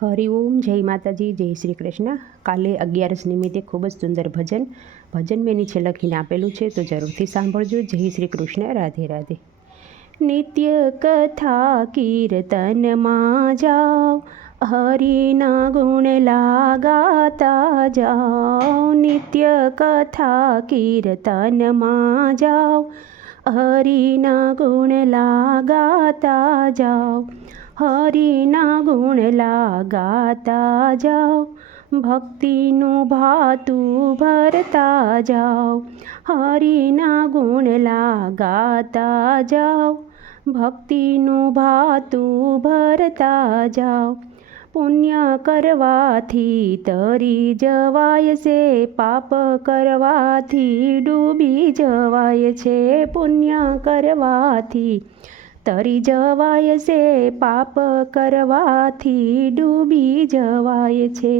હરિઓમ, જય માતાજી, જય શ્રી કૃષ્ણ। કાલે 11 નિમિત્તે ખૂબ જ સુંદર ભજન મેં નીચે લખીને આપેલું છે, તો જરૂરથી સાંભળજો। જય શ્રી કૃષ્ણ, રાધે રાધે। નિત્ય કથા કીર્તનમાં જાઓ, હરિના ગુણ લાગાતા જાઓ। નિત્ય કથા કીર્તનમાં જાઓ, હરિના ગુણ લાગાતા જાઓ। હરિના ગુણ લાગાતા જાઓ, ભક્તિનું ભાતું ભરતા જાઓ। હરિના ગુણ લાગાતા જાઓ, ભક્તિનું ભાતું ભરતા જાઓ। પુણ્ય કરવાથી તરી જવાય છે, પાપ કરવાથી ડૂબી જવાય છે। પુણ્ય કરવાથી તરી જવાય છે, પાપ કરવાથી ડૂબી જવાય છે।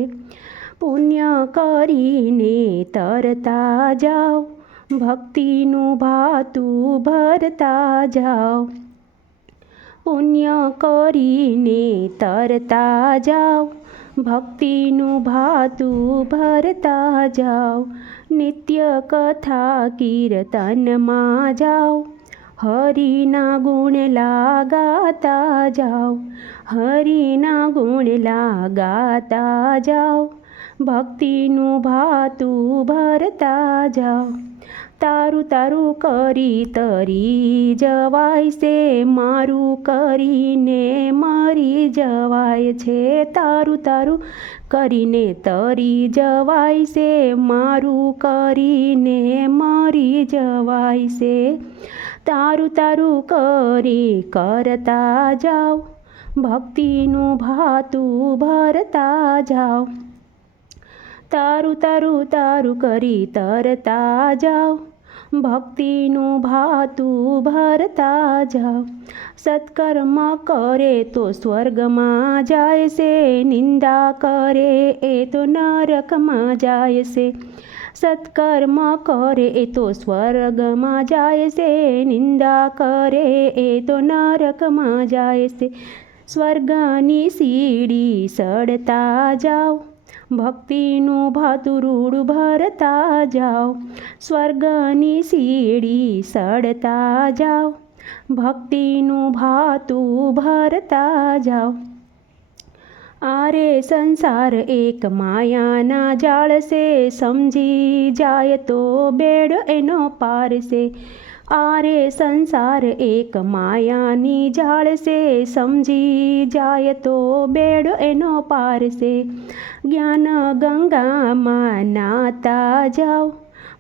પુણ્ય કરીને તરતા જાઓ, ભક્તિનું ભાતું ભરતા જાઓ। પુણ્ય કરીને તરતા જાઓ, ભક્તિનું ભાતું ભરતા જાઓ। નિત્ય કથા કીર્તનમાં જાઓ, હરિના ગુણ લાગાતા જાઓ। હરિના ગુણ લાગાતા જાઓ, ભક્તિનું ભાતું ભરતા જાઓ। તારું તારું કરી તરી જવાય છે, મારું કરીને મરી જવાય છે। તારું તારું કરીને તરી જવાય છે, મારું કરીને મરી જવાય છે। તારું તારું કરી કરતા જાઓ, ભક્તિનું ભાતું ભરતા જાઓ। તારું તારું કરી તરતા જાઓ, ભક્તિનું ભાતું ભરતા જાઓ। સત્કર્મ કરે તો સ્વર્ગમાં જાય છે, નિંદા કરે એ તો નરકમાં જાય છે। સત્કર્મ કરે એ તો સ્વર્ગમાં જાય છે, નિંદા કરે એ તો નરકમાં જાય છે। સ્વર્ગની સીડી સડતા જાઓ, ભક્તિનું ભાતું રૂડું ભરતા જાઓ। સ્વર્ગની સીડી સડતા જાઓ, ભક્તિનું ભાતું ભરતા જાઓ। આરે સંસાર એક માયાના જાળ છે, સમજી જાય તો બેડો એનો પાર છે। આરે સંસાર એક માયાની જાળ છે, સમજી જાય તો બેડો એનો પાર છે। જ્ઞાન ગંગામાં નાતા જાઓ,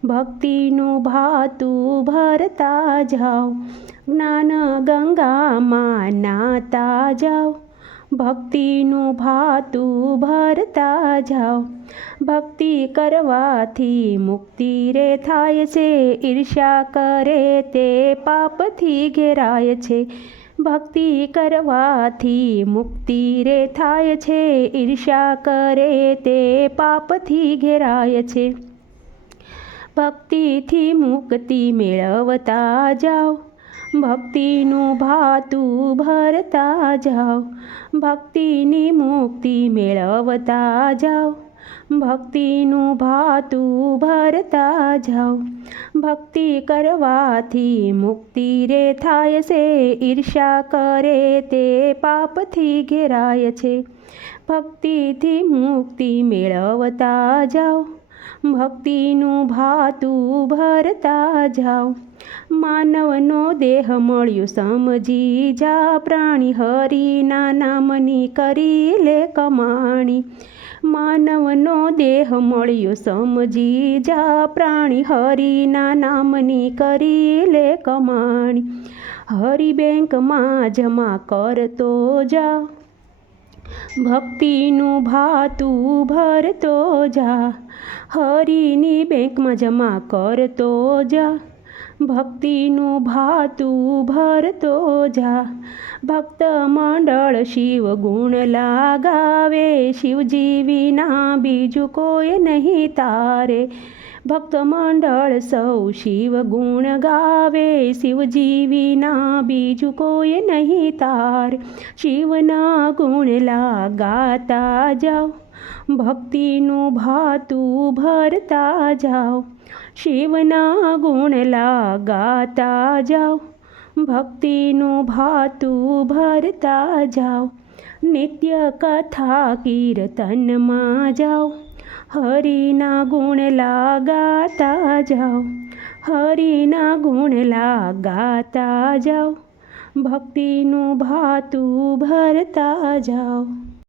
ભક્તિનું ભાતું ભરતા જાઓ। જ્ઞાન ગંગામાં નાતા જાઓ, ભક્તિનું ભાતું ભરતા જાઓ। ભક્તિ કરવાથી મુક્તિ રે થાય છે, ઈર્ષ્યા કરે તે પાપથી ઘેરાય છે। ભક્તિ કરવાથી મુક્તિ રે થાય છે, ઈર્ષ્યા કરે તે પાપથી ઘેરાય છે। ભક્તિથી મુક્તિ મેળવતા જાઓ, ભક્તિનું ભાતું ભરતા જાઓ। ભક્તિની મુક્તિ મેળવતા જાઓ, ભક્તિનું ભાતું ભરતા જાઓ। ભક્તિ કરવાથી મુક્તિ રે થાય છે, ઈર્ષ્યા કરે તે પાપથી ઘેરાય છે। ભક્તિથી મુક્તિ મેળવતા જાઓ, ભક્તિનું ભાતું ભરતા જાઓ। માનવનો દેહ મળ્યો સમજી જા, પ્રાણી હરિના નામની કરી લે કમાણી। માનવનો દેહ મળ્યો સમજી જા, પ્રાણી હરિના નામની કરી લે કમાણી। હરિ બેંકમાં જમા કરતો જા, ભક્તિનું ભાતું ભરતો જા। હરિની બેંકમાં જમા કરતો જા, ભક્તિનું ભાતું ભરતો જા। ભક્ત મંડળ શિવ ગુણ લાગાવે, શિવજી વિના બીજું કોઈ નહીં તારે। ભક્ત મંડળ સૌ શિવ ગુણ ગાવે, શિવજી વિના બીજું કોઈ નહીં તાર. શિવના ગુણ ગાતા જાઓ, ભક્તિનું ભાતું ભરતા જાઓ. શિવના ગુણ ગાતા જાઓ, ભક્તિનું ભાતું ભરતા જાઓ. નિત્ય કથા કીર્તનમાં જાઓ, હરિના ગુણ ગાતા જાઓ. હરિના ગુણ ગાતા જાઓ, ભક્તિનું ભાતું ભરતા જાઓ.